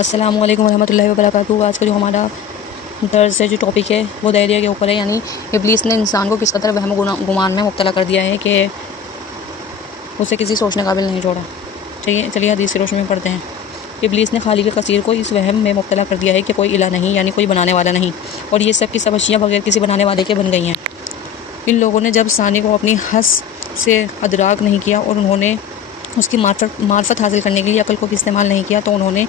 السلام علیکم ورحمۃ اللہ وبرکاتہ۔ آج کا جو ہمارا درس ہے، جو ٹاپک ہے، وہ دائرہ کے اوپر ہے، یعنی ابلیس نے انسان کو کس قدر وہم گمان میں مبتلا کر دیا ہے کہ اسے کسی سوچنے قابل نہیں چھوڑا۔ چلیے حدیث کی روشنی میں پڑھتے ہیں۔ ابلیس نے خالق کثیر کو اس وہم میں مبتلا کر دیا ہے کہ کوئی الہ نہیں، یعنی کوئی بنانے والا نہیں، اور یہ سب کی سب اشیاء بغیر کسی بنانے والے کے بن گئی ہیں۔ ان لوگوں نے جب ثانی کو اپنی حس سے ادراک نہیں کیا اور انہوں نے اس کی معرفت حاصل کرنے کے لیے عقل کو استعمال نہیں کیا، تو انہوں نے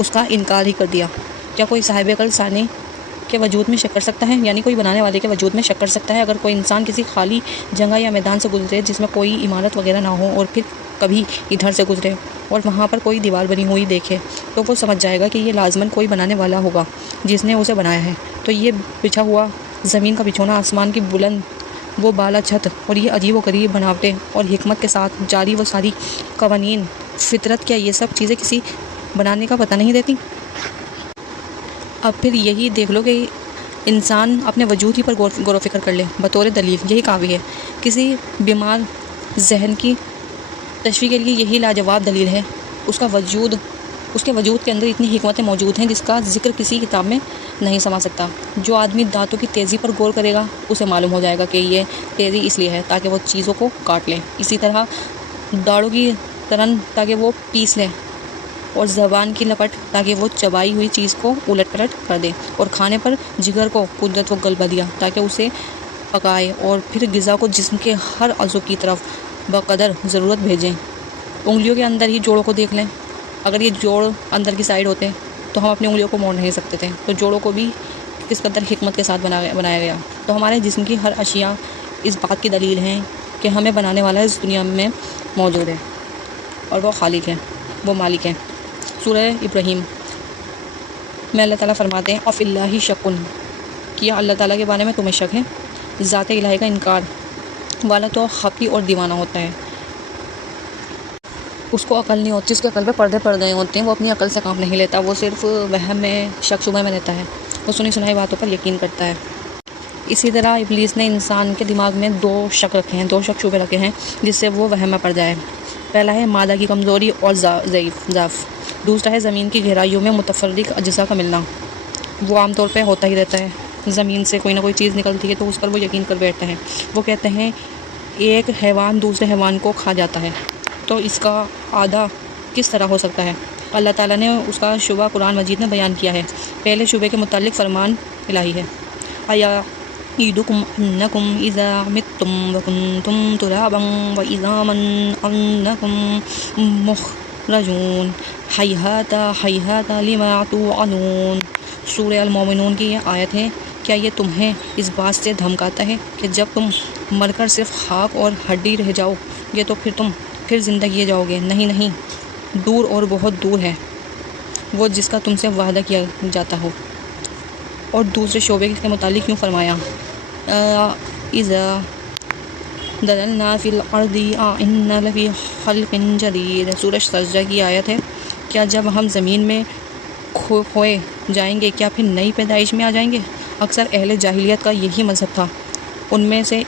اس کا انکار ہی کر دیا۔ کیا کوئی صاحب عقل ثانی کے وجود میں شک کر سکتا ہے؟ یعنی کوئی بنانے والے کے وجود میں شک کر سکتا ہے؟ اگر کوئی انسان کسی خالی جگہ یا میدان سے گزرے جس میں کوئی عمارت وغیرہ نہ ہو، اور پھر کبھی ادھر سے گزرے اور وہاں پر کوئی دیوار بنی ہوئی دیکھے، تو وہ سمجھ جائے گا کہ یہ لازماً کوئی بنانے والا ہوگا جس نے اسے بنایا ہے۔ تو یہ بچھا ہوا زمین کا بچھونا، آسمان کی بلند وہ بالا چھت، اور یہ عجیب و غریب بناوٹیں اور حکمت کے ساتھ جاری وہ ساری قوانین فطرت، کیا یہ سب چیزیں کسی بنانے کا پتہ نہیں دیتی؟ اب پھر یہی دیکھ لو کہ انسان اپنے وجود ہی پر غور و فکر کر لے بطور دلیل، یہی کافی ہے۔ کسی بیمار ذہن کی تشفی کے لیے یہی لاجواب دلیل ہے۔ اس کے وجود کے اندر اتنی حکمتیں موجود ہیں جس کا ذکر کسی کتاب میں نہیں سما سکتا۔ جو آدمی دانتوں کی تیزی پر غور کرے گا، اسے معلوم ہو جائے گا کہ یہ تیزی اس لیے ہے تاکہ وہ چیزوں کو کاٹ لے، اسی طرح داڑھوں کی ترن تاکہ وہ پیس لے، اور زبان کی لپٹ تاکہ وہ چبائی ہوئی چیز کو الٹ پلٹ کر دے، اور کھانے پر جگر کو قدرت و غلبہ دیا تاکہ اسے پکائے، اور پھر غذا کو جسم کے ہر عضو کی طرف بقدر ضرورت بھیجیں۔ انگلیوں کے اندر ہی جوڑوں کو دیکھ لیں۔ اگر یہ جوڑ اندر کی سائڈ ہوتے تو ہم اپنی انگلیوں کو موڑ نہیں سکتے تھے، تو جوڑوں کو بھی کس قدر حکمت کے ساتھ بنایا گیا۔ تو ہمارے جسم کی ہر اشیاء اس بات کی دلیل ہیں کہ ہمیں بنانے والا اس دنیا میں موجود ہے، اور وہ خالق ہے، وہ مالک ہے۔ سورہ ابراہیم میں اللہ تعالیٰ فرماتے ہیں، اف اللہ شکن، کیا اللہ تعالیٰ کے بارے میں تمہیں شک ہے؟ ذات الہی کا انکار والا تو خفی اور دیوانہ ہوتا ہے، اس کو عقل نہیں ہوتی، اس کے عقل پہ پردے ہوتے ہیں، وہ اپنی عقل سے کام نہیں لیتا، وہ صرف وہم میں، شک شبہ میں رہتا ہے، وہ سنی سنائی باتوں پر یقین کرتا ہے۔ اسی طرح ابلیس نے انسان کے دماغ میں دو شک شبے رکھے ہیں جس سے وہ وہم میں پڑ جائے۔ پہلا ہے مادہ کی کمزوری اور ضعف، دوسرا ہے زمین کی گہرائیوں میں متفرق اجزاء کا ملنا۔ وہ عام طور پہ ہوتا ہی رہتا ہے، زمین سے کوئی نہ کوئی چیز نکلتی ہے تو اس پر وہ یقین کر بیٹھتے ہیں۔ وہ کہتے ہیں ایک حیوان دوسرے حیوان کو کھا جاتا ہے، تو اس کا آدھا کس طرح ہو سکتا ہے؟ اللہ تعالیٰ نے اس کا شبہ قرآن مجید میں بیان کیا ہے۔ پہلے شبے کے متعلق فرمان الہی ہے، یعیدکم انکم اذا متم وکنتم ترابا وعظاما انکم مخرجون ہیہات ہیہات لما توعدون۔ سورہ المومنون کی یہ آیت ہے، کیا یہ تمہیں اس بات سے دھمکاتا ہے کہ جب تم مر کر صرف خاک اور ہڈی رہ جاؤ گے تو تم پھر زندہ کیے جاؤ گے؟ نہیں، دور اور بہت دور ہے وہ جس کا تم سے وعدہ کیا جاتا ہو۔ اور دوسرے شعبے کے متعلق یوں فرمایا، اذا ضللنا فی الارض انا لفی خلق جدید۔ سورہ سجدہ کی آیت ہے، کیا جب ہم زمین میں کھوئے جائیں گے کیا پھر نئی پیدائش میں آ جائیں گے؟ اکثر اہل جاہلیت کا یہی مذہب تھا۔ ان میں سے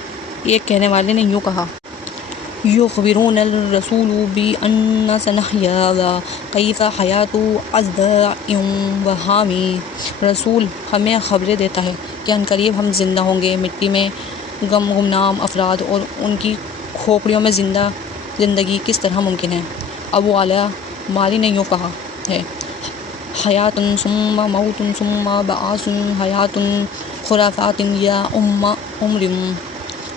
ایک کہنے والے نے یوں کہا، یخبرون الرسول بأن سنحیا کیف حیات اضداء وحامی۔ رسول ہمیں خبریں دیتا ہے کہ عنقریب ہم زندہ ہوں گے مٹی میں، گمنام افراد اور ان کی کھوپڑیوں میں زندگی کس طرح ممکن ہے؟ ابو اعلیٰ مالی نے یوں کہا ہے، حیات ثم موت ثم بعث، حیات خرافات یا عمر،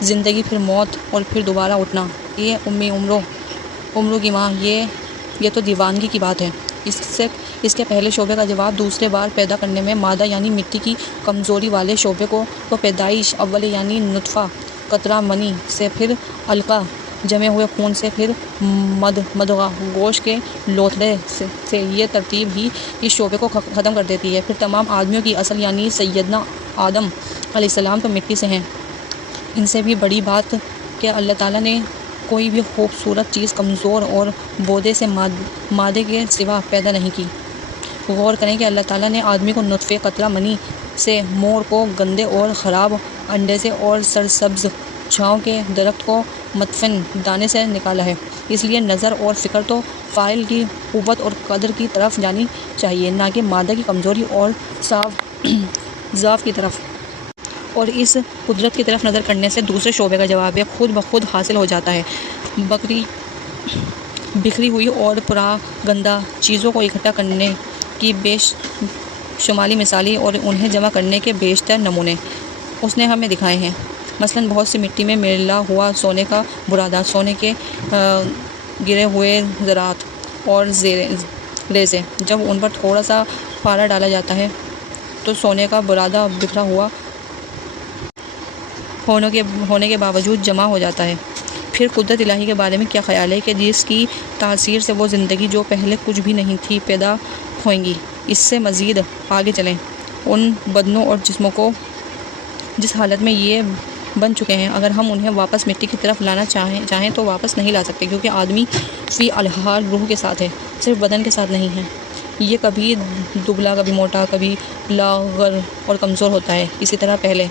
زندگی پھر موت اور پھر دوبارہ اٹھنا، یہ عمروں کی ماں، یہ تو دیوانگی کی بات ہے۔ اس کے پہلے شعبے کا جواب دوسرے بار پیدا کرنے میں مادہ یعنی مٹی کی کمزوری والے شعبے کو تو پیدائش اول یعنی نطفہ قطرہ منی سے، پھر علقہ جمے ہوئے خون سے، پھر مضغہ گوشت کے لوتھڑے سے، یہ ترتیب ہی اس شعبے کو ختم کر دیتی ہے۔ پھر تمام آدمیوں کی اصل یعنی سیدنا آدم علیہ السلام تو مٹی سے ہیں۔ ان سے بھی بڑی بات کہ اللہ تعالیٰ نے کوئی بھی خوبصورت چیز کمزور اور بودے سے مادے کے سوا پیدا نہیں کی۔ غور کریں کہ اللہ تعالیٰ نے آدمی کو نطفے قطرہ منی سے، مور کو گندے اور خراب انڈے سے، اور سرسبز چھاؤں کے درخت کو مدفن دانے سے نکالا ہے۔ اس لیے نظر اور فکر تو فاعل کی قوت اور قدر کی طرف جانی چاہیے، نہ کہ مادہ کی کمزوری اور ضعف کی طرف۔ اور اس قدرت کی طرف نظر کرنے سے دوسرے شعبے کا جواب خود بخود حاصل ہو جاتا ہے۔ بکھری ہوئی اور پراگندہ چیزوں کو اکٹھا کرنے کی بے شماری مثالیں اور انہیں جمع کرنے کے بیشتر نمونے اس نے ہمیں دکھائے ہیں۔ مثلاً بہت سی مٹی میں ملا ہوا سونے کا برادہ، سونے کے گرے ہوئے ذرات اور ریزے، جب ان پر تھوڑا سا پارا ڈالا جاتا ہے تو سونے کا برادہ بکھرا ہوا ہونے کے باوجود جمع ہو جاتا ہے۔ پھر قدرت الہی کے بارے میں کیا خیال ہے کہ جس کی تاثیر سے وہ زندگی جو پہلے کچھ بھی نہیں تھی پیدا ہوئیں گی۔ اس سے مزید آگے چلیں، ان بدنوں اور جسموں کو جس حالت میں یہ بن چکے ہیں، اگر ہم انہیں واپس مٹی کی طرف لانا چاہیں تو واپس نہیں لا سکتے، کیونکہ آدمی فی الحال روح کے ساتھ ہے، صرف بدن کے ساتھ نہیں ہے۔ یہ کبھی دبلا، کبھی موٹا، کبھی لاغر اور کمزور ہوتا ہے، اسی طرح پہلے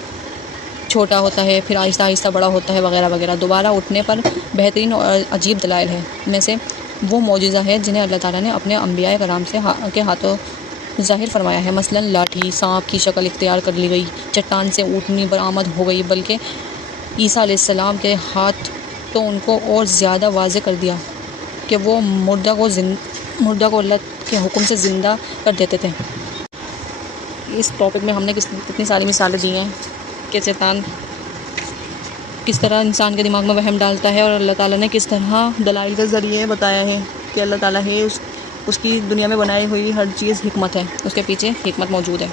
چھوٹا ہوتا ہے، پھر آہستہ آہستہ بڑا ہوتا ہے، وغیرہ وغیرہ۔ دوبارہ اٹھنے پر بہترین اور عجیب دلائل میں سے وہ معجزہ ہے جنہیں اللہ تعالیٰ نے اپنے انبیاء کرام کے ہاتھوں ظاہر فرمایا ہے۔ مثلاً لاٹھی سانپ کی شکل اختیار کر لی گئی، چٹان سے اونٹنی برآمد ہو گئی، بلکہ عیسیٰ علیہ السلام کے ہاتھ تو ان کو اور زیادہ واضح کر دیا کہ وہ مردہ کو اللہ کے حکم سے زندہ کر دیتے تھے۔ اس ٹاپک میں ہم نے کتنی ساری مثالیں دی ہیں کہ شیطان کس طرح انسان کے دماغ میں وہم ڈالتا ہے، اور اللہ تعالیٰ نے کس طرح دلائل کے ذریعے بتایا ہے کہ اللہ تعالیٰ ہی اس کی دنیا میں بنائی ہوئی ہر چیز حکمت ہے، اس کے پیچھے حکمت موجود ہے۔